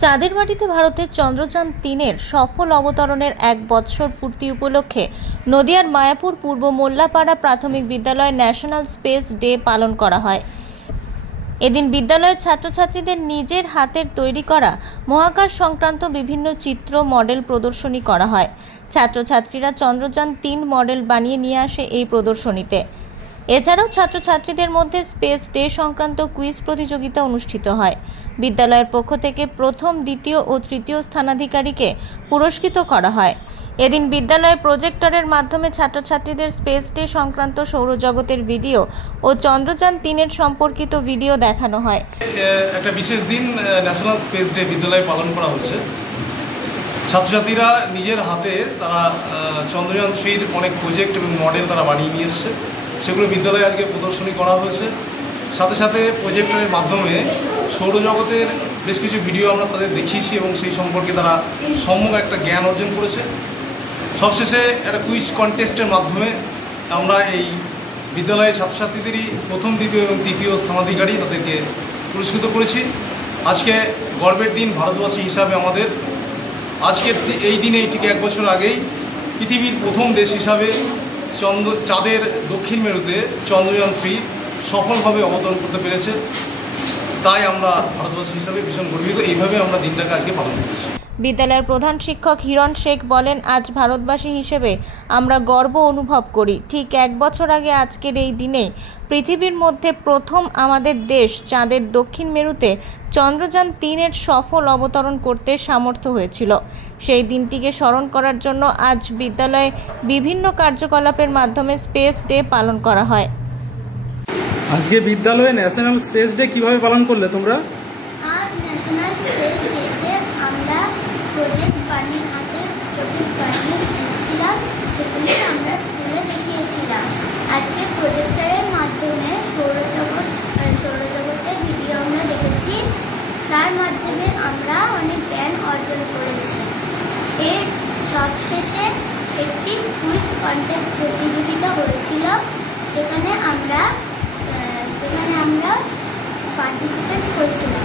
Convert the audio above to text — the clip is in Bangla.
চাঁদের মাটিতে ভারতের চন্দ্রযান তিনের সফল অবতরণের এক বৎসর পূর্তি উপলক্ষে নদিয়ার মায়াপুর পূর্ব মোল্লাপাড়া প্রাথমিক বিদ্যালয়ে ন্যাশনাল স্পেস ডে পালন করা হয়। এদিন বিদ্যালয়ের ছাত্রছাত্রীদের নিজের হাতের তৈরি করা মহাকাশ সংক্রান্ত বিভিন্ন চিত্র মডেল প্রদর্শনী করা হয়। ছাত্রছাত্রীরা চন্দ্রযান তিন মডেল বানিয়ে নিয়ে আসে এই প্রদর্শনীতে। এছাড়াও ছাত্রছাত্রীদের মধ্যে স্পেস ডে সংক্রান্ত কুইজ প্রতিযোগিতা অনুষ্ঠিত হয়। বিদ্যালয়ের পক্ষ থেকে প্রথম, দ্বিতীয় ও তৃতীয় স্থানাধিকারীকে পুরস্কৃত করা হয়। এদিন বিদ্যালয়ে প্রজেক্টরের মাধ্যমে ছাত্রছাত্রীদের স্পেস ডে সংক্রান্ত সৌরজগতের ভিডিও ও চন্দ্রযান তিনের সম্পর্কিত ভিডিও দেখানো হয়। একটা বিশেষ দিন ন্যাশনাল স্পেস ডে বিদ্যালয়ে পালন করা হচ্ছে। ছাত্রছাত্রীরা নিজের হাতে তারা চন্দ্রযান থ্রির অনেক প্রজেক্ট এবং মডেল তারা বানিয়ে নিয়ে সেগুলো বিদ্যালয়ে আজকে প্রদর্শনী করা হয়েছে। সাথে সাথে প্রজেক্টরের মাধ্যমে সৌরজগতের বেশ কিছু ভিডিও আমরা তাদের দেখিয়েছি এবং সেই সম্পর্কে তারা সম্যক একটা জ্ঞান অর্জন করেছে। সবশেষে একটা কুইজ কন্টেস্টের মাধ্যমে আমরা এই বিদ্যালয়ের ছাত্রছাত্রীদেরই প্রথম, দ্বিতীয় এবং তৃতীয় স্থানাধিকারী তাদেরকে পুরস্কৃত করেছি। আজকে গর্বের দিন ভারতবাসী হিসাবে আমাদের। আজকের এই দিনে ঠিক এক বছর আগেই পৃথিবীর প্রথম দেশ হিসাবে চন্দ্র চাঁদের দক্ষিণ মেরুতে চন্দ্রযান থ্রি সফলভাবে অবতরণ করতে পেরেছে। তাই আমরা ভারতবাসী হিসাবে ভীষণ গর্বিত। এইভাবে আমরা দিনটাকে আজকে পালন বিদ্যালয়ের প্রধান শিক্ষক হিরণ শেখ বলেন, আজ ভারতবাসী হিসেবে আমরা গর্ব অনুভব করি। ঠিক এক বছর আগে আজকের এই দিনে পৃথিবীর মধ্যে প্রথম আমাদের দেশ চাঁদের দক্ষিণ মেরুতে চন্দ্রযান তিনের সফল অবতরণ করতে সামর্থ্য হয়েছিল। সেই দিনটিকে স্মরণ করার জন্য আজ বিদ্যালয়ে বিভিন্ন কার্যকলাপের মাধ্যমে স্পেস ডে পালন করা হয়। আজকে বিদ্যালয়ে ন্যাশনাল স্পেস ডে কীভাবে পালন করলে তোমরা? আজ ন্যাশনাল স্পেস আমরা প্রজেক্ট প্রজেক্ট আমরা স্কুলে দেখিয়েছিলাম। আজকে মাধ্যমে সৌরজগৎ সৌরজগতের ভিডিও আমরা দেখেছি। তার মাধ্যমে আমরা অনেক জ্ঞান অর্জন করেছি। এর সবশেষে একটি কুইজ কন্টেন্ট প্রতিযোগিতা হয়েছিল, যেখানে আমরা আহ, যেখানে আমরা পার্টিসিপেট করেছিলাম